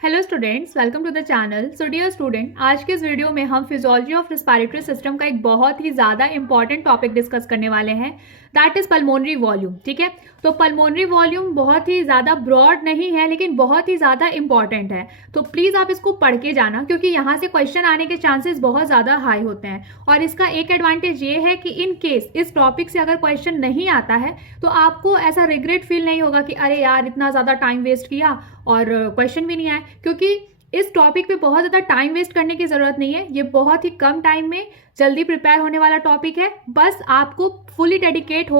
Hello students, welcome to the channel. So dear student, आज के इस वीडियो में हम फिजियोलॉजी ऑफ रिस्पायरेटरी सिस्टम का एक बहुत ही ज़्यादा इंपॉर्टेंट टॉपिक डिस्कस करने वाले हैं, दैट इज़ पल्मोनरी वॉल्यूम। ठीक है, तो पल्मोनरी वॉल्यूम बहुत ही ज़्यादा ब्रॉड नहीं है लेकिन बहुत ही ज़्यादा इंपॉर्टेंट है, तो प्लीज़ आप इसको पढ़ के जाना क्योंकि यहाँ से क्वेश्चन आने के चांसेस बहुत ज़्यादा हाई होते हैं। और इसका एक एडवांटेज ये है कि इन केस इस टॉपिक से अगर क्वेश्चन नहीं आता है तो आपको ऐसा रिग्रेट फील नहीं होगा कि अरे यार इतना ज़्यादा टाइम वेस्ट किया और क्वेश्चन भी नहीं आया, क्योंकि इस टॉपिक पे बहुत ज़्यादा टाइम वेस्ट करने की ज़रूरत नहीं है। ये बहुत ही कम टाइम में जल्दी प्रिपेयर होने वाला टॉपिक है। बस आपको फुली डेडिकेटेड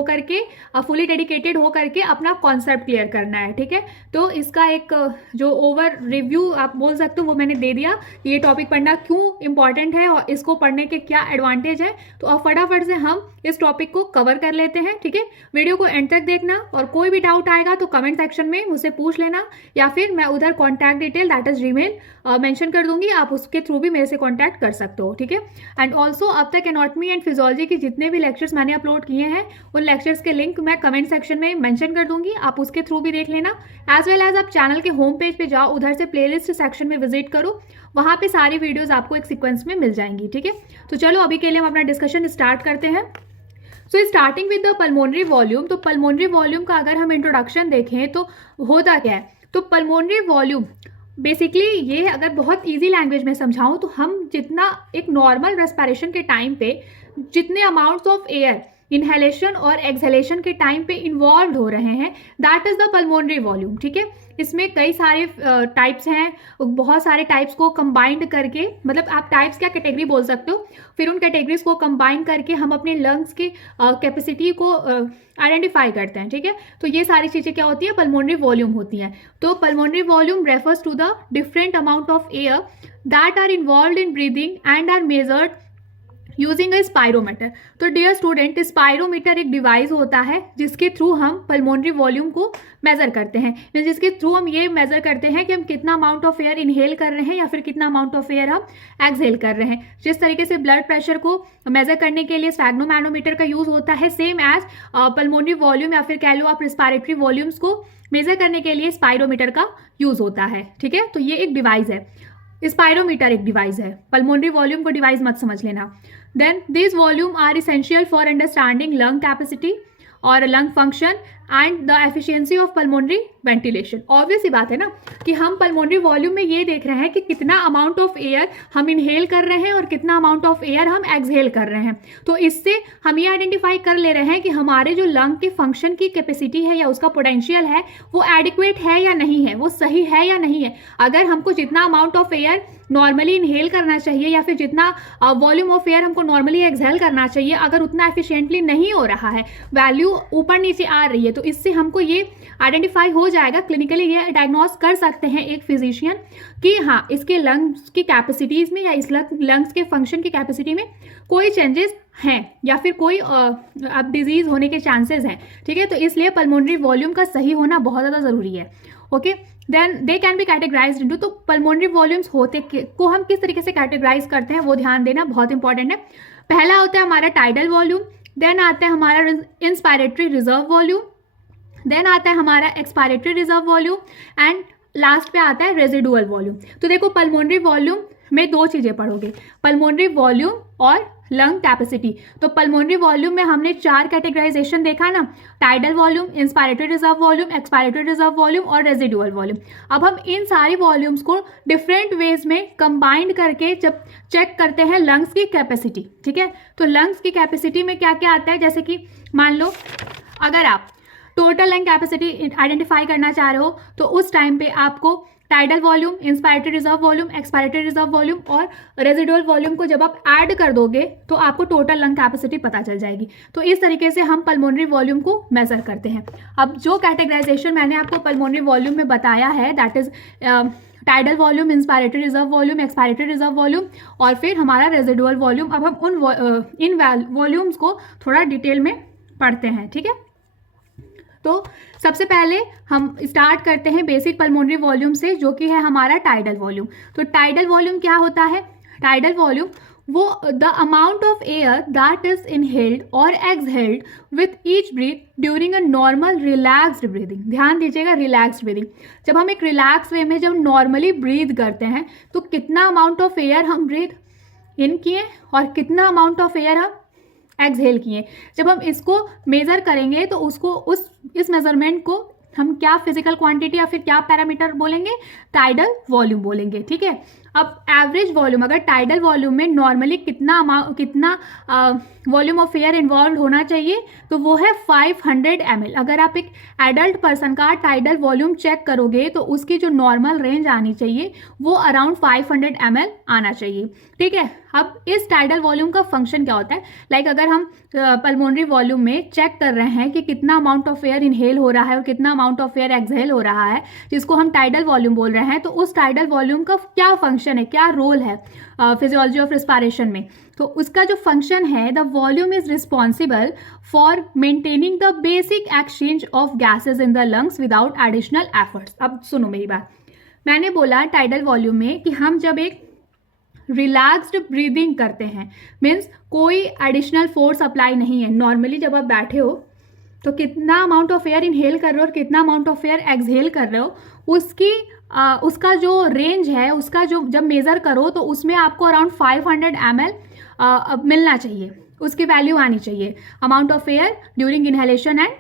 हो करके अपना कॉन्सेप्ट क्लियर करना है। ठीक है, तो इसका एक जो ओवर रिव्यू आप बोल सकते हो वो मैंने दे दिया, ये टॉपिक पढ़ना क्यों इंपॉर्टेंट है और इसको पढ़ने के क्या एडवांटेज है। तो अब फटाफट से हम इस टॉपिक को कवर कर लेते हैं। ठीक है, वीडियो को एंड तक देखना और कोई भी डाउट आएगा तो कमेंट सेक्शन में मुझसे पूछ लेना या फिर मैं उधर contact detail that is Gmail mention कर दूंगी, आप उसके थ्रू भी मेरे से कॉन्टैक्ट कर सकते हो। ठीक है, एंड ऑल्सो अब तक एनाटॉमी एंड फिजियोलॉजी के जितने भी लेक्चर्स मैंने अपलोड किए हैं उन लेक्चर्स के लिंक मैं कमेंट सेक्शन में मेंशन कर दूंगी, आप उसके थ्रू भी देख लेना। एज वेल एज आप चैनल के होम पेज पे जाओ, उधर से प्लेलिस्ट सेक्शन में विजिट करो, वहां पे सारी वीडियोस आपको एक सीक्वेंस में मिल जाएंगी। ठीक है, तो चलो अभी के लिए हम अपना डिस्कशन स्टार्ट करते हैं। So starting with the pulmonary volume, तो पल्मोनरी वॉल्यूम का अगर हम इंट्रोडक्शन देखें तो होता क्या है, तो पल्मोनरी वॉल्यूम बेसिकली ये अगर बहुत इजी लैंग्वेज में समझाऊं तो हम जितना एक नॉर्मल रेस्पिरेशन के टाइम पे जितने अमाउंट्स ऑफ एयर इनहेलेशन और एक्सहेलेशन के टाइम पे इन्वॉल्व हो रहे हैं, that is the pulmonary volume. ठीक है, इसमें कई सारे टाइप्स हैं, बहुत सारे टाइप्स को कंबाइंड करके, मतलब आप टाइप्स क्या कैटेगरी बोल सकते हो, फिर उन कैटेगरीज को कंबाइन करके हम अपने लंग्स की कैपेसिटी को आइडेंटिफाई करते हैं। ठीक है, तो ये सारी चीज़ें क्या होती है, पल्मोनरी वॉल्यूम होती हैं। तो pulmonary volume refers to the different amount of air that are involve in breathing and are measured using a spirometer. तो डियर स्टूडेंट, स्पायरोमीटर एक डिवाइस होता है जिसके थ्रू हम पल्मोनरी वॉल्यूम को मेजर करते हैं, जिसके थ्रू हम ये मेजर करते हैं कि हम कितना अमाउंट ऑफ एयर इनहेल कर रहे हैं या फिर कितना अमाउंट ऑफ एयर हम एक्सहेल कर रहे हैं। जिस तरीके से ब्लड प्रेशर को मेजर करने के लिए स्फैग्नोमैनोमीटर का यूज होता है, सेम एज पल्मोनरी वॉल्यूम या फिर कह लो आप रिस्पायरेटरी वॉल्यूम्स को मेजर करने के लिए स्पायरोमीटर का यूज होता है। ठीक है, तो ये एक डिवाइस है, स्पायरोमीटर एक डिवाइस है, पल्मोनरी वॉल्यूम को डिवाइस मत समझ लेना। Then these volume are essential for understanding lung capacity और lung function and the efficiency of pulmonary ventilation. Obvious ही बात है ना कि हम पल्मोनरी वॉल्यूम में ये देख रहे हैं कि कितना अमाउंट ऑफ एयर हम इनहेल कर रहे हैं और कितना अमाउंट ऑफ एयर हम एक्सहेल कर रहे हैं। तो इससे हम ये आइडेंटिफाई कर ले रहे हैं कि हमारे जो लंग के फंक्शन की कैपेसिटी है या उसका पोटेंशियल है वो एडिक्वेट है या नहीं है, वो सही है या नहीं है। अगर हमको जितना amount of air normally inhale करना चाहिए या फिर जितना वॉल्यूम ऑफ एयर हमको नॉर्मली एक्सहेल करना चाहिए, अगर उतना एफिशिएंटली नहीं हो रहा है, वैल्यू ऊपर नीचे आ रही है, तो इससे हमको ये आइडेंटिफाई हो जाएगा, क्लिनिकली ये डायग्नोस कर सकते हैं एक फिजिशियन कि हाँ इसके लंग्स की कैपेसिटीज में या इस लंग्स के फंक्शन की कैपेसिटी में कोई चेंजेस हैं या फिर कोई अब डिजीज होने के चांसेस हैं। ठीक है, तो इसलिए पल्मोनरी वॉल्यूम का सही होना बहुत ज़्यादा ज़रूरी है। Okay, then they can be categorised into, तो पल्मोनरी वॉल्यूम्स होते को हम किस तरीके से कैटेगराइज करते हैं वो ध्यान देना बहुत इंपॉर्टेंट है। पहला होता है हमारा टाइडल वॉल्यूम, देन आता है हमारा इंस्पायरेटरी रिजर्व वॉल्यूम, देन आता है हमारा expiratory reserve volume and last पे आता है रेजिडुअल वॉल्यूम। तो देखो पल्मोनरी वॉल्यूम में दो चीज़ें पढ़ोगे, पल्मोनरी वॉल्यूम और लंग कैपेसिटी। तो पल्मोनरी वॉल्यूम में हमने 4 कैटेगराइजेशन देखा ना, tidal volume, inspiratory reserve volume, expiratory reserve volume और रेजिडुअल वॉल्यूम। अब हम इन सारी वॉल्यूम्स को डिफरेंट वेज में कंबाइंड करके जब चेक करते हैं लंग्स की कैपेसिटी। ठीक है, तो लंग्स की कैपेसिटी में क्या क्या आता है, जैसे कि मान लो अगर आप टोटल लंग कैपेसिटी आइडेंटिफाई करना चाह रहे हो तो उस टाइम पे आपको tidal volume, inspiratory reserve volume, expiratory reserve volume और रेजिडुअल वॉल्यूम को जब आप ऐड कर दोगे तो आपको टोटल लंग कैपेसिटी पता चल जाएगी। तो इस तरीके से हम पल्मोनरी वॉल्यूम को मेजर करते हैं। अब जो कैटेगराइजेशन मैंने आपको पल्मोनरी वॉल्यूम में बताया है, that is tidal volume, inspiratory reserve volume, expiratory reserve volume और फिर हमारा रेजिडुअल वॉल्यूम। अब हम इन वॉल्यूम्स को थोड़ा डिटेल में पढ़ते हैं। ठीक है, तो सबसे पहले हम स्टार्ट करते हैं बेसिक पल्मोनरी वॉल्यूम से, जो कि है हमारा टाइडल वॉल्यूम। तो टाइडल वॉल्यूम क्या होता है, टाइडल वॉल्यूम वो the amount of air that is inhaled और exhaled with each breath during a normal relaxed breathing. ध्यान दीजिएगा, रिलैक्स्ड ब्रीदिंग, जब हम एक रिलैक्स वे में जब नॉर्मली ब्रीथ करते हैं तो कितना अमाउंट ऑफ एयर हम ब्रीथ इन किए और कितना अमाउंट ऑफ एयर हम एक्सहेल किए। जब हम इसको मेजर करेंगे तो उसको इस मेजरमेंट को हम क्या फिजिकल क्वांटिटी या फिर क्या पैरामीटर बोलेंगे, टाइडल वॉल्यूम बोलेंगे। ठीक है, अब एवरेज वॉल्यूम, अगर टाइडल वॉल्यूम में नॉर्मली कितना वॉल्यूम ऑफ एयर इन्वॉल्व होना चाहिए तो वो है 500 ml। अगर आप एक एडल्ट पर्सन का टाइडल वॉल्यूम चेक करोगे तो उसकी जो नॉर्मल रेंज आनी चाहिए वो अराउंड 500 ml आना चाहिए। ठीक है, अब इस टाइडल वॉल्यूम का फंक्शन क्या होता है, लाइक अगर हम पल्मोनरी वॉल्यूम में चेक कर रहे हैं कि कितना अमाउंट ऑफ एयर इनहेल हो रहा है और कितना अमाउंट ऑफ एयर एक्सहेल हो रहा है, जिसको हम टाइडल वॉल्यूम बोल रहे हैं, तो उस टाइडल वॉल्यूम का क्या फंक्शन है, क्या रोल है फिजियोलॉजी ऑफ रिस्पायरेशन में। तो उसका जो फंक्शन है, the volume is responsible for maintaining the basic exchange of gases in the lungs without additional efforts. अब सुनो मेरी बात, मैंने बोला टाइडल वॉल्यूम में कि हम जब एक रिलैक्स्ड ब्रीदिंग करते हैं, मीन्स कोई एडिशनल फोर्स अप्लाई नहीं है, नॉर्मली जब आप बैठे हो तो कितना अमाउंट ऑफ एयर इनहेल कर रहे हो और कितना अमाउंट ऑफ एयर एक्सहेल कर रहे हो, उसका जो रेंज है, उसका जो जब मेज़र करो तो उसमें आपको अराउंड 500 ml मिलना चाहिए, उसकी वैल्यू आनी चाहिए, amount of air during inhalation and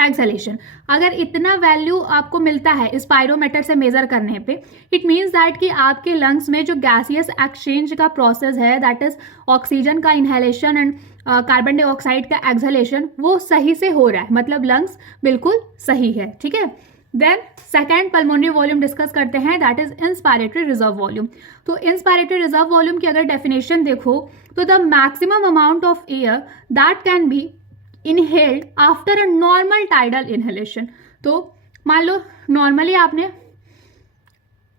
exhalation. अगर इतना वैल्यू आपको मिलता है स्पायरोमीटर से मेजर करने पे, इट मीन्स दैट कि आपके लंग्स में जो गैसियस एक्सचेंज का प्रोसेस है, दैट इज ऑक्सीजन का इनहेलेशन एंड कार्बन डाइऑक्साइड का एक्सहेलेशन, वो सही से हो रहा है, मतलब लंग्स बिल्कुल सही है। ठीक है, then second pulmonary volume discuss करते हैं, that is inspiratory reserve volume. तो इंस्पायरेटरी रिजर्व वॉल्यूम की अगर डेफिनेशन देखो तो the maximum amount of air that can be inhaled after a normal tidal inhalation. तो मान लो नॉर्मली आपने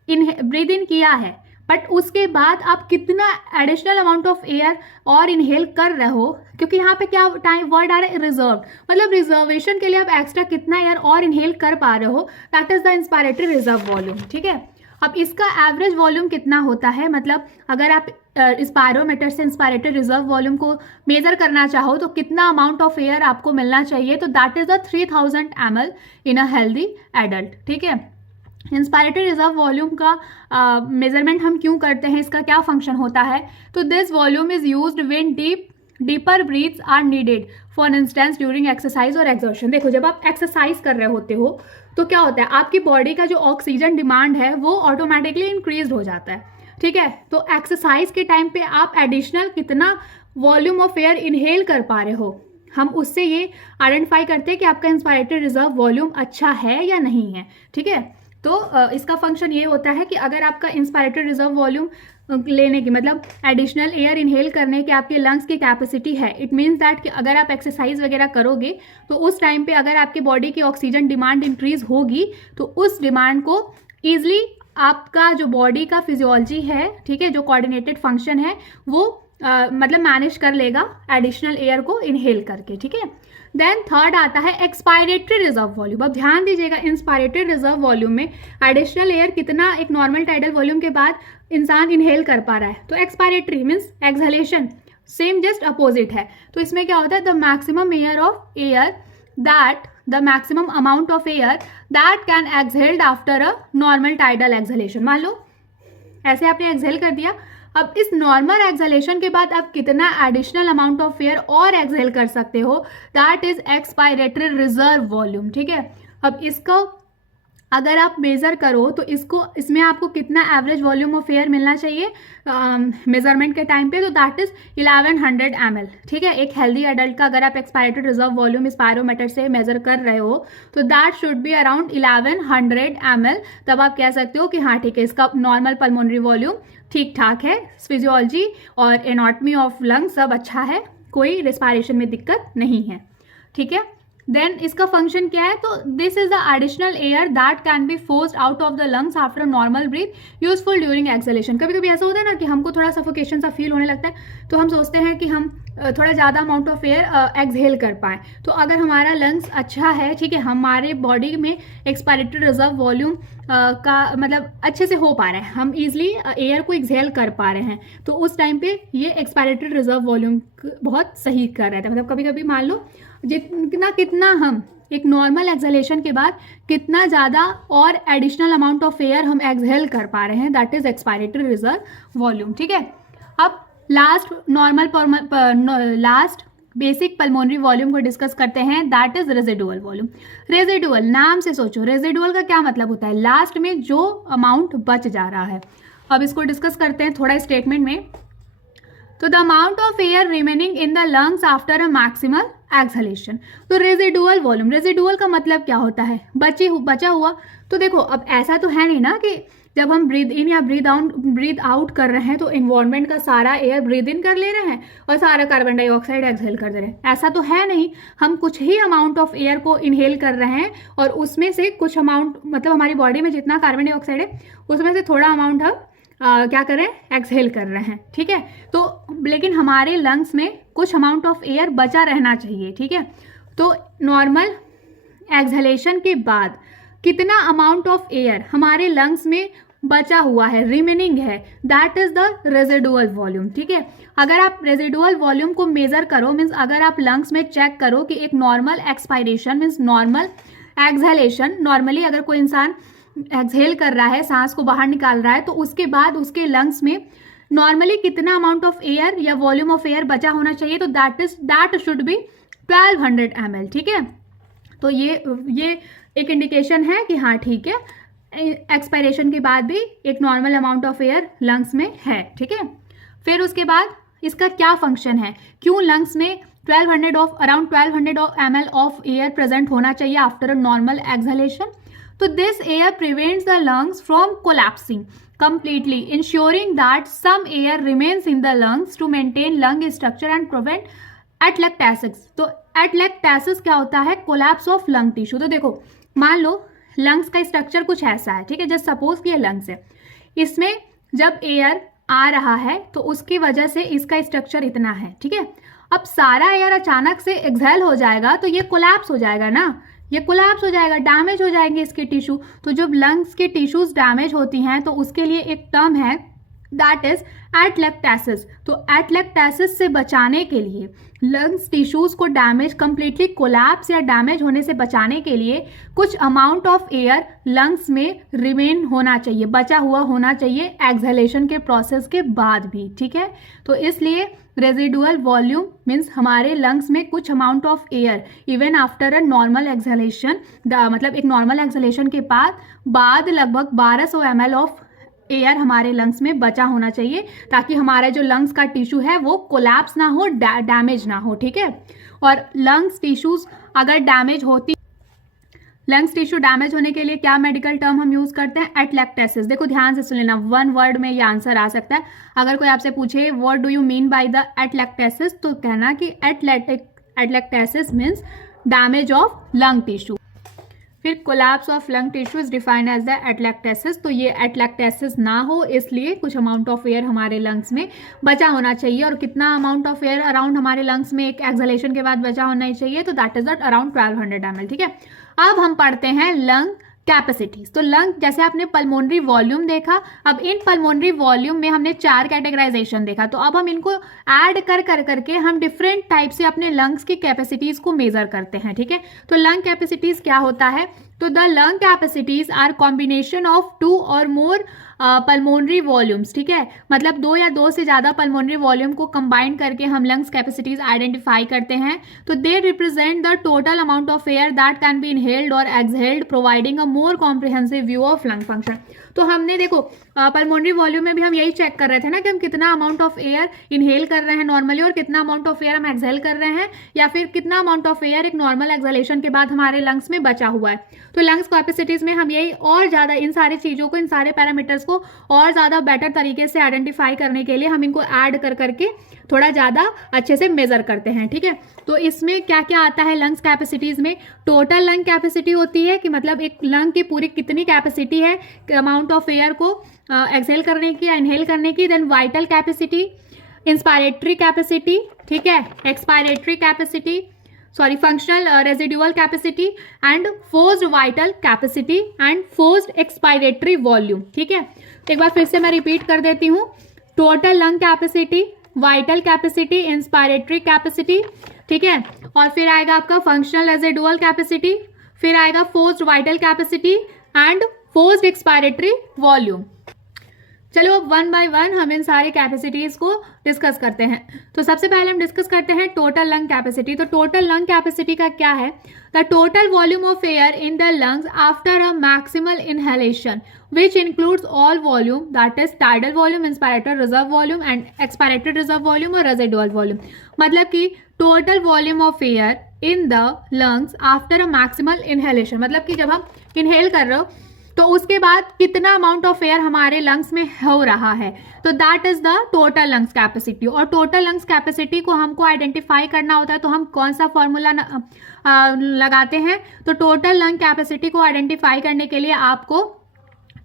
ब्रीद इन किया है, बट उसके बाद आप कितना एडिशनल अमाउंट ऑफ एयर और इनहेल कर रहे हो, क्योंकि यहाँ पे क्या टाइम वर्ड आ रहा है, रिजर्व, मतलब रिजर्वेशन के लिए आप एक्स्ट्रा कितना एयर और इनहेल कर पा रहे हो, that is the inspiratory reserve volume. ठीक है, अब इसका एवरेज वॉल्यूम कितना होता है, मतलब अगर आप स्पायरोमीटर से इंस्पायरेटरी रिजर्व वॉल्यूम को मेजर करना चाहो तो कितना अमाउंट ऑफ एयर आपको मिलना चाहिए, तो that is the 3000 ml in a healthy adult. ठीक है, इंस्पायरेटरी रिजर्व वॉल्यूम का मेजरमेंट हम क्यों करते हैं, इसका क्या फंक्शन होता है, तो this volume is used when deeper breaths are needed for instance during exercise और एक्सर्शन। देखो, जब आप एक्सरसाइज कर रहे होते हो तो क्या होता है, आपकी बॉडी का जो ऑक्सीजन डिमांड है वो ऑटोमेटिकली इंक्रीज हो जाता है। ठीक है, तो एक्सरसाइज के टाइम पे आप एडिशनल कितना वॉल्यूम ऑफ एयर इनहेल कर पा रहे हो, हम उससे ये आइडेंटिफाई करते हैं कि आपका इंस्पायरेटरी रिजर्व वॉल्यूम अच्छा है या नहीं है। ठीक है, तो इसका फंक्शन ये होता है कि अगर आपका इंस्पायरेटरी रिजर्व वॉल्यूम लेने की, मतलब एडिशनल एयर इनहेल करने की आपके लंग्स की कैपेसिटी है, इट मीन्स दैट कि अगर आप एक्सरसाइज वगैरह करोगे तो उस टाइम पे अगर आपकी बॉडी की ऑक्सीजन डिमांड इंक्रीज होगी तो उस डिमांड को ईजिली आपका जो बॉडी का फिजियोलॉजी है, ठीक है, जो कोऑर्डिनेटेड फंक्शन है वो मतलब मैनेज कर लेगा एडिशनल एयर को इनहेल करके। ठीक है, देन थर्ड आता है एक्सपायरेटरी रिजर्व वॉल्यूम। अब ध्यान दीजिएगा, इंस्पायरेटरी रिजर्व वॉल्यूम में एडिशनल एयर कितना एक नॉर्मल टाइडल वॉल्यूम के बाद इंसान इनहेल कर पा रहा है, तो expiratory means exhalation, same just opposite है। तो इसमें क्या होता है, the maximum amount of air that can exhaled after a normal tidal exhalation. मान लो ऐसे आपने एक्सहेल कर दिया, अब इस नॉर्मल एक्सहेलेशन के बाद आप कितना एडिशनल अमाउंट ऑफ एयर और एक्सहेल कर सकते हो, that is expiratory reserve volume. ठीक है, अब इसको अगर आप मेजर करो तो इसमें आपको कितना एवरेज वॉल्यूम ऑफ एयर मिलना चाहिए मेजरमेंट के टाइम पे, तो दैट इज 1100 ml। ठीक है, एक हेल्दी एडल्ट का अगर आप एक्सपायरेटरी रिजर्व वॉल्यूम स्पायरोमीटर से मेजर कर रहे हो तो that should be around 1100 ml। तब आप कह सकते हो कि हाँ ठीक है, इसका नॉर्मल पल्मोनरी वॉल्यूम ठीक ठाक है, फिजियोलॉजी और एनाटॉमी ऑफ लंग्स सब अच्छा है, कोई रिस्पायरेशन में दिक्कत नहीं है। ठीक है, देन इसका फंक्शन क्या है, तो this is the additional air that can be forced out of the lungs after normal breath useful during exhalation. कभी कभी ऐसा होता है ना कि हमको थोड़ा सफोकेशन सा फील होने लगता है, तो हम सोचते हैं कि हम थोड़ा ज़्यादा अमाउंट ऑफ एयर एक्सहेल कर पाएँ। तो अगर हमारा लंग्स अच्छा है, ठीक है, हमारे बॉडी में एक्सपायरेटरी रिजर्व वॉल्यूम का मतलब अच्छे से हो पा रहा है, हम इजीली एयर को एक्सहेल कर पा रहे हैं, तो उस टाइम पे ये एक्सपायरेटरी रिजर्व वॉल्यूम बहुत सही कर रहा था। मतलब कभी कभी मान लो कितना हम एक नॉर्मल एक्सहेलेशन के बाद कितना ज़्यादा और एडिशनल अमाउंट ऑफ एयर हम एक्सहेल कर पा रहे हैं, that is expiratory reserve volume. ठीक है, अब लास्ट बेसिक पल्मोनरी वॉल्यूम को डिस्कस करते हैं, that is residual volume. Residual, नाम से सोचो, रेजिडुअल का क्या मतलब होता है, लास्ट में जो अमाउंट बच जा रहा है। अब इसको डिस्कस करते हैं थोड़ा स्टेटमेंट में। तो the amount of air remaining in the lungs after a maximal exhalation. तो रेजिडुअल वॉल्यूम, रेजिडुअल का मतलब क्या होता है, बचा हुआ। तो देखो अब ऐसा तो है नहीं ना कि जब हम ब्रीद इन या ब्रीद आउट कर रहे हैं तो इन्वायरमेंट का सारा एयर ब्रीद इन कर ले रहे हैं और सारा कार्बन डाइऑक्साइड एक्सहेल कर दे रहे हैं, ऐसा तो है नहीं। हम कुछ ही अमाउंट ऑफ एयर को इनहेल कर रहे हैं और उसमें से कुछ अमाउंट, मतलब हमारी बॉडी में जितना कार्बन डाइऑक्साइड है उसमें से थोड़ा अमाउंट हम क्या कर रहे हैं, एक्सहेल कर रहे हैं। ठीक है, तो लेकिन हमारे लंग्स में कुछ अमाउंट ऑफ एयर बचा रहना चाहिए। ठीक है, तो नॉर्मल एक्सहेलेशन के बाद कितना अमाउंट ऑफ एयर हमारे लंग्स में बचा हुआ है, रिमेनिंग है, that is the residual volume. ठीक है, अगर आप रेजिडुअल वॉल्यूम को मेजर करो, मीन्स अगर आप लंग्स में चेक करो कि एक normal expiration means normal exhalation, normally अगर कोई इंसान एक्सहेल कर रहा है, सांस को बाहर निकाल रहा है, तो उसके बाद उसके लंग्स में नॉर्मली कितना अमाउंट ऑफ एयर या वॉल्यूम ऑफ एयर बचा होना चाहिए, तो दैट शुड बी 1200 ml। ठीक है, तो ये एक इंडिकेशन है कि हाँ ठीक है, एक्सपायरेशन के बाद भी एक normal amount of air lungs में है। ठीक है, फिर उसके बाद इसका क्या फंक्शन है, क्यों लंग्स में around 1200 ml of air present होना चाहिए आफ्टर अ नॉर्मल एक्सहेलेशन। तो this air prevents the lungs from collapsing completely, ensuring that some air remains in the lungs to maintain lung structure and prevent atelectasis। तो atelectasis क्या होता है, collapse of lung tissue. तो देखो मान लो lungs का structure कुछ ऐसा है, ठीक है, जस्ट सपोज कि ये लंग्स है, इसमें जब एयर आ रहा है तो उसकी वजह से इसका स्ट्रक्चर इतना है। ठीक है, अब सारा एयर अचानक से एक्सहेल हो जाएगा तो ये कोलैप्स हो जाएगा ना, ये कोलैप्स हो जाएगा, डैमेज हो जाएंगे इसके टिश्यू। तो जब लंग्स के टिश्यूज डैमेज होती हैं तो उसके लिए एक टर्म है दैट इज एटलेक्टेसिस। तो एटलेक्टेसिस से बचाने के लिए, लंग्स टिश्यूज को डैमेज कंप्लीटली कोलैप्स या डैमेज होने से बचाने के लिए कुछ अमाउंट ऑफ एयर लंग्स में रिमेन होना चाहिए, बचा हुआ होना चाहिए एक्सहेलेशन के प्रोसेस के बाद भी। ठीक है, तो इसलिए रेजिडुअल वॉल्यूम मीन्स हमारे लंग्स में कुछ amount of air even after a normal exhalation, मतलब एक नॉर्मल एक्सहेलेशन के बाद लगभग 1200 ml ऑफ एयर हमारे लंग्स में बचा होना चाहिए, ताकि हमारा जो लंग्स का टिश्यू है वो कोलैप्स ना हो, डैमेज ना हो। ठीक है, और लंग्स टिश्यूज अगर डैमेज होती, लंग्स टिश्यू डैमेज होने के लिए क्या मेडिकल टर्म हम यूज करते हैं, एटलेक्टेसिस। देखो ध्यान से सुन लेना, वन वर्ड में ये आंसर आ सकता है। अगर कोई आपसे पूछे what do you mean by the atelectasis, तो कहना कि atelectasis means damage of lung tissue. फिर collapse of lung tissue is defined as the atelectasis. तो ये एटलेक्टेसिस ना हो इसलिए कुछ अमाउंट ऑफ एयर हमारे लंग्स में बचा होना चाहिए, और कितना अमाउंट ऑफ एयर अराउंड हमारे लंग्स में एक एक्सहेलेशन के बाद बचा होना चाहिए, तो दैट इज अराउंड 1200 ml। ठीक है, अब हम पढ़ते हैं लंग कैपेसिटीज। तो लंग, जैसे आपने पल्मोनरी वॉल्यूम देखा, अब इन पल्मोनरी वॉल्यूम में हमने 4 कैटेगराइजेशन देखा, तो अब हम इनको ऐड करके हम डिफरेंट टाइप से अपने लंग्स की कैपेसिटीज को मेजर करते हैं। ठीक है, तो लंग कैपेसिटीज क्या होता है, तो the lung capacities are combination of 2 और मोर पल्मोनरी वॉल्यूम्स। ठीक है, मतलब 2 या 2 से ज़्यादा पल्मोनरी वॉल्यूम को कंबाइन करके हम लंग्स कैपेसिटीज आइडेंटिफाई करते हैं। तो they represent the total amount of air that can be inhaled और exhaled, providing a more comprehensive view of lung function. तो हमने देखो पल्मोनरी वॉल्यूम में भी हम यही चेक कर रहे थे ना कि हम कितना अमाउंट ऑफ एयर इनहेल कर रहे हैं नॉर्मली और कितना अमाउंट ऑफ एयर हम एक्सहेल कर रहे हैं, या फिर कितना अमाउंट ऑफ एयर एक नॉर्मल एक्सहेलेशन के बाद हमारे लंग्स में बचा हुआ है। तो लंग्स कैपेसिटीज में हम यही और ज़्यादा इन सारी चीज़ों को, इन सारे पैरामीटर्स को और ज़्यादा बेटर तरीके से आइडेंटिफाई करने के लिए हम इनको ऐड कर करके थोड़ा ज़्यादा अच्छे से मेजर करते हैं, ठीक है। तो इसमें क्या क्या आता है लंग्स कैपेसिटीज़ में, टोटल लंग कैपेसिटी होती है कि मतलब एक लंग की पूरी कितनी कैपेसिटी है अमाउंट ऑफ एयर को एक्सहेल करने की या इनहेल करने की। Then vital capacity, inspiratory capacity, ठीक है, expiratory capacity, sorry functional residual capacity and forced vital capacity and forced expiratory volume, ठीक है। एक बार फिर से मैं रिपीट कर देती हूँ, total lung capacity, vital capacity, inspiratory capacity, ठीक है, और फिर आएगा आपका फंक्शनल रेजिडुअल कैपेसिटी, फिर आएगा forced vital capacity and forced expiratory volume. चलो अब वन बाय वन हम इन सारे कैपेसिटीज को डिस्कस करते हैं। तो सबसे पहले हम डिस्कस करते हैं टोटल लंग कैपेसिटी। तो टोटल लंग कैपेसिटी का क्या है, the total volume of air in the lungs after a maximal inhalation which includes all volume, that is tidal volume, inspiratory reserve volume and expiratory reserve volume और residual volume। मतलब कि total volume of air in the lungs after a maximal inhalation, मतलब कि जब हम inhale कर रहे हो तो उसके बाद कितना अमाउंट ऑफ एयर हमारे लंग्स में हो रहा है, तो that is the total lungs capacity. और टोटल लंग्स कैपेसिटी को हमको आइडेंटिफाई करना होता है, तो हम कौन सा फॉर्मूला लगाते हैं, तो टोटल लंग कैपेसिटी को आइडेंटिफाई करने के लिए आपको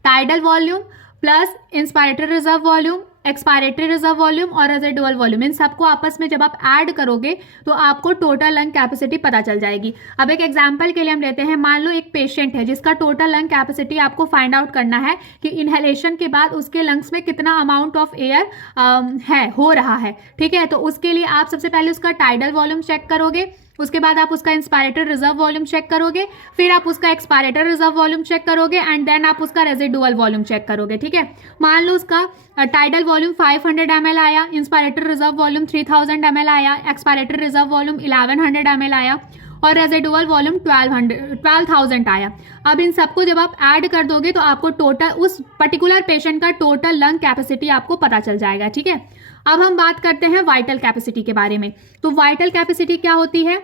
tidal volume plus inspiratory reserve volume, expiratory reserve volume और रेजिडुअल वॉल्यूम, इन सबको आपस में जब आप ऐड करोगे तो आपको टोटल लंग कैपेसिटी पता चल जाएगी। अब एक एग्जांपल के लिए हम लेते हैं, मान लो एक पेशेंट है जिसका टोटल लंग कैपेसिटी आपको फाइंड आउट करना है कि इनहेलेशन के बाद उसके लंग्स में कितना अमाउंट ऑफ एयर हो रहा है, ठीक है। तो उसके लिए आप सबसे पहले उसका टाइडल वॉल्यूम चेक करोगे, उसके बाद आप उसका इंस्पायरेटरी रिजर्व वॉल्यूम चेक करोगे, फिर आप उसका एक्सपायरेटरी रिजर्व वॉल्यूम चेक करोगे एंड देन आप उसका रेजिडुअल वॉल्यूम चेक करोगे, ठीक है। मान लो उसका टाइडल वॉल्यूम 500 ml आया, इंस्पायरेटरी रिजर्व वॉल्यूम 3000 ml आया, एक्सपायरेटरी रिजर्व वॉल्यूम 1100 ml आया और रेजिडुअल वॉल्यूम 12,000 आया। अब इन सबको जब आप ऐड कर दोगे तो आपको टोटल उस पर्टिकुलर पेशेंट का टोटल लंग कैपेसिटी आपको पता चल जाएगा, ठीक है। अब हम बात करते हैं वाइटल कैपेसिटी के बारे में। तो वाइटल कैपेसिटी क्या होती है,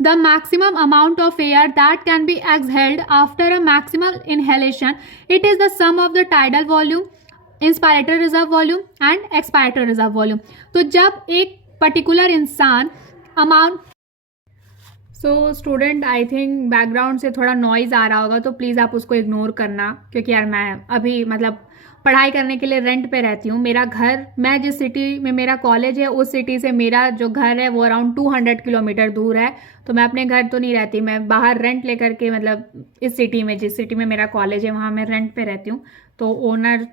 the maximum amount of air that can be exhaled after a maximal inhalation, it is the sum of the tidal volume, inspiratory reserve volume and expiratory reserve volume. तो जब एक पर्टिकुलर इंसान amount, so student I think background से थोड़ा noise आ रहा होगा, तो please आप उसको इग्नोर करना, क्योंकि यार मैं अभी मतलब पढ़ाई करने के लिए रेंट पे रहती हूँ। मेरा घर, मैं जिस सिटी में मेरा कॉलेज है उस सिटी से मेरा जो घर है वो अराउंड 200 किलोमीटर दूर है। तो मैं अपने घर तो नहीं रहती, मैं बाहर रेंट लेकर के, मतलब इस सिटी में, जिस सिटी में मेरा कॉलेज है वहाँ मैं रेंट पे रहती हूँ। तो ओनर,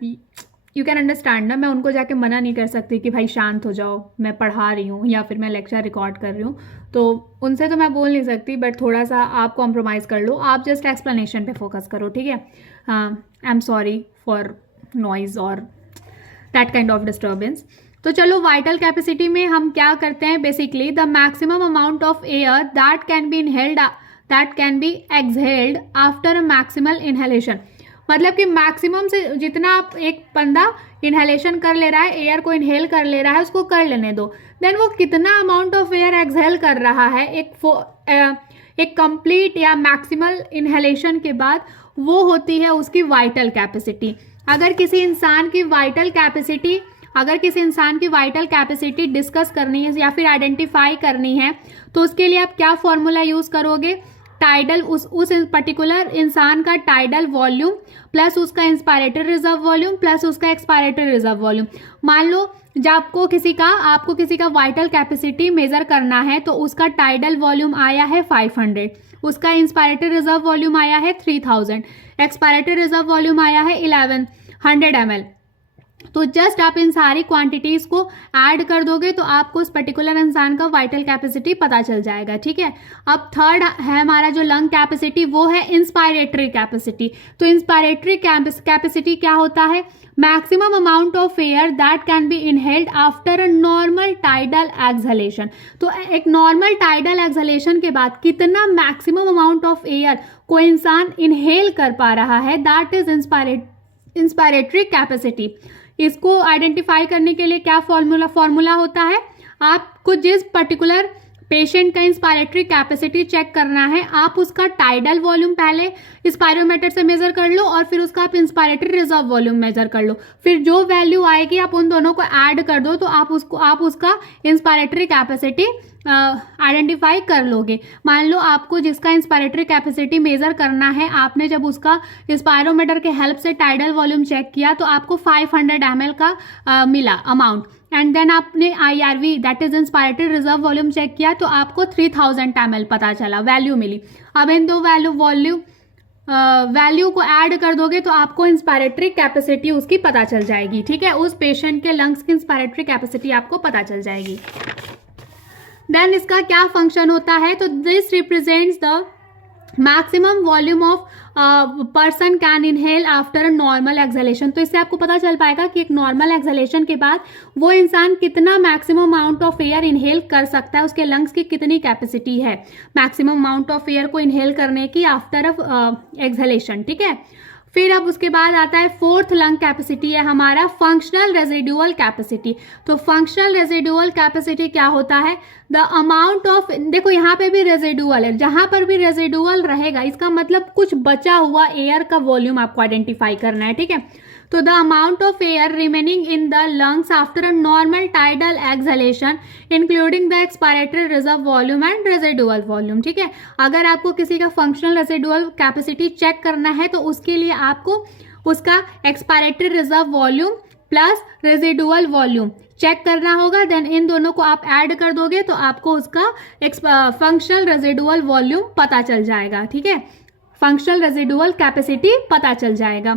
यू कैन अंडरस्टैंड ना, मैं उनको जाके मना नहीं कर सकती कि भाई शांत हो जाओ, मैं पढ़ा रही हूँ या फिर मैं लेक्चर रिकॉर्ड कर रही हूँ। तो उनसे तो मैं बोल नहीं सकती, बट थोड़ा सा आप कॉम्प्रोमाइज़ कर लो, आप जस्ट एक्सप्लेनेशन पे फोकस करो, ठीक है। I am sorry for noise और दैट काइंड ऑफ डिस्टर्बेंस। तो चलो वाइटल कैपेसिटी में हम क्या करते हैं, basically the maximum amount of air that can be inhaled, that can be exhaled after a maximal inhalation. मतलब कि मैक्सिमम से जितना आप एक बंदा इनहेलेशन कर ले रहा है, एयर को इनहेल कर ले रहा है, उसको कर लेने दो, देन वो कितना अमाउंट ऑफ एयर एक्सहेल कर रहा है एक कंप्लीट या मैक्सिमल इनहेलेशन के बाद, वो होती है उसकी वाइटल कैपेसिटी। अगर किसी इंसान की वाइटल कैपेसिटी डिस्कस करनी है या फिर आइडेंटिफाई करनी है, तो उसके लिए आप क्या फॉर्मूला यूज करोगे, टाइडल, उस पर्टिकुलर इंसान का टाइडल वॉल्यूम प्लस उसका इंस्पायरेटरी रिजर्व वॉल्यूम प्लस उसका एक्सपायरेटरी रिजर्व वॉल्यूम। मान लो जब आपको किसी का वाइटल कैपेसिटी मेजर करना है, तो उसका टाइडल वॉल्यूम आया है 500, उसका इंस्पायरेटरी रिजर्व वॉल्यूम आया है 3000, एक्सपायरेटरी रिजर्व वॉल्यूम आया है 1100 ml। तो जस्ट आप इन सारी क्वांटिटीज को ऐड कर दोगे तो आपको उस पर्टिकुलर इंसान का वाइटल कैपेसिटी पता चल जाएगा, ठीक है। अब थर्ड है हमारा जो लंग कैपेसिटी, वो है इंस्पायरेटरी कैपेसिटी। तो इंस्पायरेटरी कैपेसिटी क्या होता है, maximum amount of air that can be inhaled after a normal tidal exhalation. तो एक नॉर्मल टाइडल एक्सहेलेशन के बाद कितना मैक्सिमम अमाउंट ऑफ एयर कोई इंसान इनहेल कर पा रहा है, दैट इज इंस्पायरेटरी कैपेसिटी। इसको आइडेंटिफाई करने के लिए क्या फॉर्मूला होता है, आपको जिस पर्टिकुलर पेशेंट का इंस्पायरेटरी कैपेसिटी चेक करना है, आप उसका टाइडल वॉल्यूम पहले स्पायरोमीटर से मेजर कर लो और फिर उसका आप इंस्पायरेटरी रिजर्व वॉल्यूम मेजर कर लो, फिर जो वैल्यू आएगी आप उन दोनों को ऐड कर दो तो आप उसका इंस्पायरेटरी कैपेसिटी आइडेंटिफाई कर लोगे। मान लो आपको जिसका इंस्पायरेटरी कैपेसिटी मेजर करना है, आपने जब उसका स्पायरोमीटर के हेल्प से टाइडल वॉल्यूम चेक किया तो आपको 500 ml का मिला अमाउंट, एंड देन आपने IRV that is inspiratory reserve volume check किया तो आपको 3000 ml पता चला, वैल्यू मिली। अब इन दो वैल्यू को ऐड कर दोगे तो आपको इंस्पायरेटरी कैपेसिटी उसकी पता चल जाएगी, ठीक है, उस पेशेंट के लंग्स की इंस्पायरेटरी कैपेसिटी आपको पता चल जाएगी। देन इसका क्या फंक्शन होता है, तो this represents the maximum volume of person can inhale after a normal exhalation. तो इससे आपको पता चल पाएगा कि एक नॉर्मल एक्सहेलेशन के बाद वो इंसान कितना maximum amount of air inhale कर सकता है, उसके लंग्स की कितनी कैपेसिटी है मैक्सिमम अमाउंट ऑफ एयर को इनहेल करने की आफ्टर एक्सहेलेशन, ठीक है। फिर अब उसके बाद आता है फोर्थ लंग कैपेसिटी है हमारा फंक्शनल रेजिडुअल कैपेसिटी। तो फंक्शनल रेजिडुअल कैपेसिटी क्या होता है, द अमाउंट ऑफ, देखो यहाँ पे भी रेजिडुअल है, जहां पर भी रेजिडुअल रहेगा इसका मतलब कुछ बचा हुआ एयर का वॉल्यूम आपको आइडेंटिफाई करना है, ठीक है। तो the amount of air remaining in the lungs after a normal tidal exhalation including the expiratory reserve volume and residual volume, ठीक है। अगर आपको किसी का फंक्शनल रेजिडुअल कैपेसिटी चेक करना है तो उसके लिए आपको उसका expiratory reserve volume plus residual volume check करना होगा, देन इन दोनों को आप ऐड कर दोगे तो आपको उसका फंक्शनल रेजिडुअल वॉल्यूम पता चल जाएगा, ठीक है, फंक्शनल रेजिडुअल कैपेसिटी पता चल जाएगा।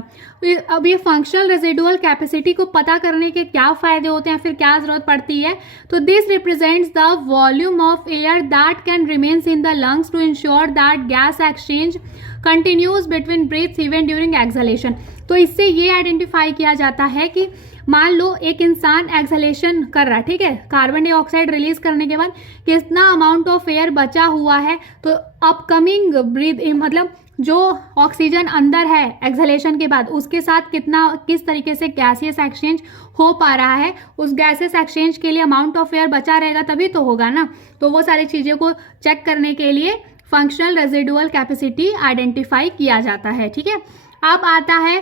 अब ये फंक्शनल रेजिडुअल कैपेसिटी को पता करने के क्या फायदे होते हैं, फिर क्या जरूरत पड़ती है, तो this represents the volume of air that can remains in the lungs to ensure that gas exchange continues between breaths even during exhalation. तो इससे ये आइडेंटिफाई किया जाता है कि मान लो एक इंसान एक्सहेलेशन कर रहा है, ठीक है, कार्बन डाइऑक्साइड रिलीज करने के बाद कितना अमाउंट ऑफ एयर बचा हुआ है, तो अपकमिंग ब्रीथ मतलब जो ऑक्सीजन अंदर है एक्सहेलेशन के बाद उसके साथ किस तरीके से गैसियस एक्सचेंज हो पा रहा है, उस गैसियस एक्सचेंज के लिए अमाउंट ऑफ एयर बचा रहेगा तभी तो होगा ना। तो वो सारी चीज़ों को चेक करने के लिए फंक्शनल रेजिडुअल कैपेसिटी आइडेंटिफाई किया जाता है, ठीक है। अब आता है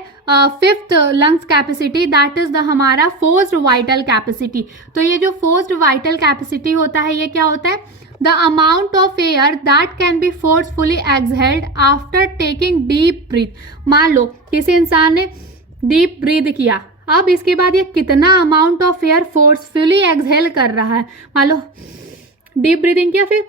fifth lungs capacity that is the हमारा फोर्स्ड वाइटल कैपेसिटी। तो ये जो फोर्स्ड वाइटल कैपेसिटी होता है ये क्या होता है, the amount of air that can B forcefully exhaled after taking deep breath. मान लो किसी इंसान ने डीप ब्रीथ किया, अब इसके बाद ये कितना amount of air forcefully exhale कर रहा है, मान लो डीप ब्रीदिंग किया फिर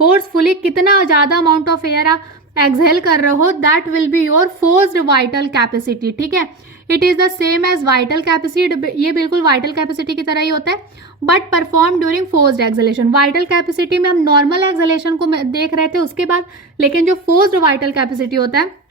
फोर्सफुली कितना ज़्यादा अमाउंट ऑफ एयर आप एक्सहेल कर रहे हो, that will be your forced vital capacity, ठीक है। It is the same as vital capacity, ये बिल्कुल वाइटल कैपेसिटी की तरह ही होता है but perform during forced exhalation. Vital capacity में हम नॉर्मल एक्सहेलेशन को देख रहे थे उसके बाद, लेकिन जो फोर्स्ड वाइटल कैपेसिटी होता है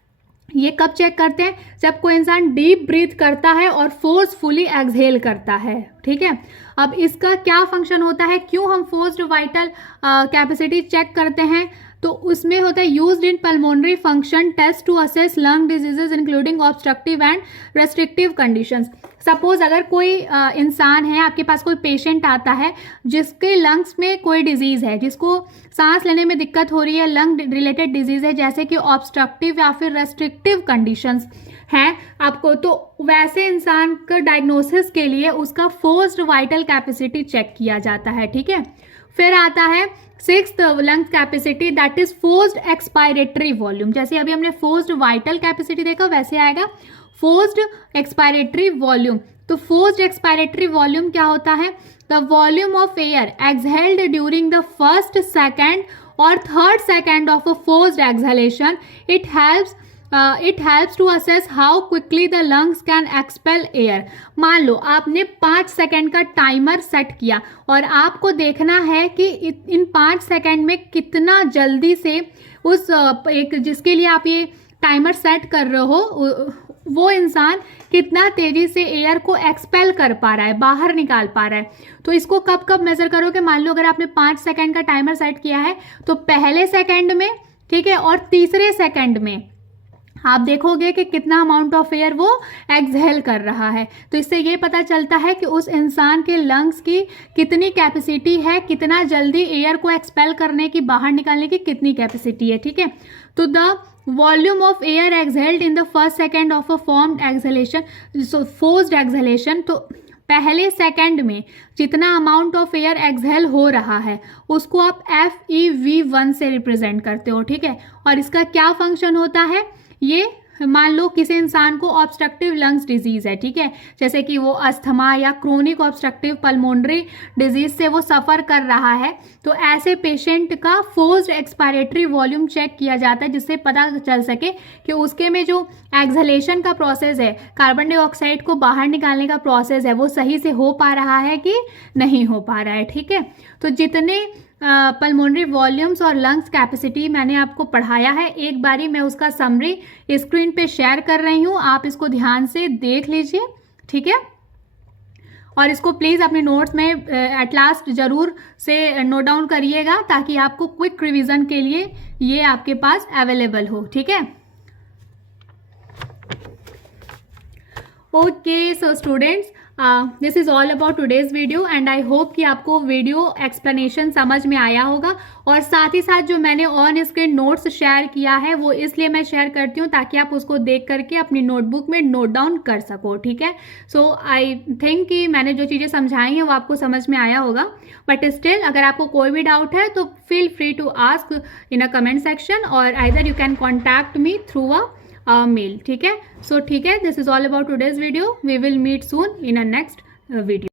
ये कब चेक करते हैं, जब कोई इंसान डीप ब्रीथ करता है और फोर्सफुली एक्सहेल करता है, ठीक है। अब इसका क्या फंक्शन होता है, क्यों हम फोर्स्ड वाइटल कैपेसिटी चेक करते हैं, तो उसमें होता है used in pulmonary function test to assess lung diseases including obstructive and restrictive conditions. Suppose अगर कोई इंसान है, आपके पास कोई पेशेंट आता है जिसके लंग्स में कोई डिजीज है, जिसको सांस लेने में दिक्कत हो रही है, लंग रिलेटेड डिजीज है जैसे कि ऑब्स्ट्रक्टिव या फिर रेस्ट्रिक्टिव कंडीशंस हैं आपको, तो वैसे इंसान का डायग्नोसिस के लिए उसका फोर्स्ड वाइटल कैपेसिटी चेक किया जाता है, ठीक है। फिर आता है sixth lung capacity that is forced expiratory volume. जैसे अभी हमने फोर्स्ड वाइटल कैपेसिटी देखा वैसे आएगा फोर्स्ड एक्सपायरेटरी वॉल्यूम। तो फोर्स्ड एक्सपायरेटरी वॉल्यूम क्या होता है, the volume of air exhaled during the first second और third second of a forced exhalation. It helps to assess how quickly the lungs can expel air. मान लो आपने 5 second का timer set किया और आपको देखना है कि इन 5 सेकेंड में कितना जल्दी से उस एक जिसके लिए आप ये टाइमर सेट कर रहे हो वो इंसान कितना तेजी से एयर को एक्सपेल कर पा रहा है, बाहर निकाल पा रहा है। तो इसको कब कब मेजर करोगे, मान लो अगर आपने 5 सेकेंड का टाइमर सेट किया है तो पहले सेकेंड में, ठीक है, और तीसरे सेकेंड में आप देखोगे कि कितना अमाउंट ऑफ एयर वो एक्सहेल कर रहा है। तो इससे ये पता चलता है कि उस इंसान के लंग्स की कितनी कैपेसिटी है, कितना जल्दी एयर को एक्सपेल करने की, बाहर निकालने की कितनी कैपेसिटी है, ठीक है। तो the volume of air exhaled in the first second of a formed exhalation, forced exhalation, तो पहले सेकंड में जितना अमाउंट ऑफ एयर एक्सहेल हो रहा है उसको आप FeV1 से रिप्रेजेंट करते हो, ठीक है। और इसका क्या फंक्शन होता है, ये मान लो किसी इंसान को ऑब्स्ट्रक्टिव लंग्स डिजीज है, ठीक है, जैसे कि वो अस्थमा या क्रोनिक ऑब्स्ट्रक्टिव पल्मोनरी डिजीज से वो सफ़र कर रहा है, तो ऐसे पेशेंट का फोर्स्ड एक्सपायरेटरी वॉल्यूम चेक किया जाता है, जिससे पता चल सके कि उसके में जो एक्सहेलेशन का प्रोसेस है, कार्बन डाइऑक्साइड को बाहर निकालने का प्रोसेस है, वो सही से हो पा रहा है कि नहीं हो पा रहा है, ठीक है। तो जितने पल्मोनरी वॉल्यूम्स और लंग्स कैपेसिटी मैंने आपको पढ़ाया है, एक बारी मैं उसका समरी स्क्रीन पे शेयर कर रही हूँ, आप इसको ध्यान से देख लीजिए, ठीक है। और इसको प्लीज़ अपने नोट्स में एट लास्ट ज़रूर से नोट डाउन करिएगा, ताकि आपको क्विक रिवीजन के लिए ये आपके पास अवेलेबल हो, ठीक है। Okay, so students, this is all about today's video and I hope कि आपको वीडियो एक्सप्लेनेशन समझ में आया होगा। और साथ ही साथ जो मैंने ऑन स्क्रीन नोट्स शेयर किया है वो इसलिए मैं शेयर करती हूँ ताकि आप उसको देख करके अपनी नोटबुक में नोट डाउन कर सको, ठीक है। सो आई थिंक कि मैंने जो चीज़ें समझाई हैं वो आपको समझ में आया होगा, बट स्टिल अगर आपको कोई भी डाउट है तो feel free to ask in a comment section, और either you can contact me through a mail, ठीक है। सो ठीक है, this is all about today's video, we will meet soon in a next video.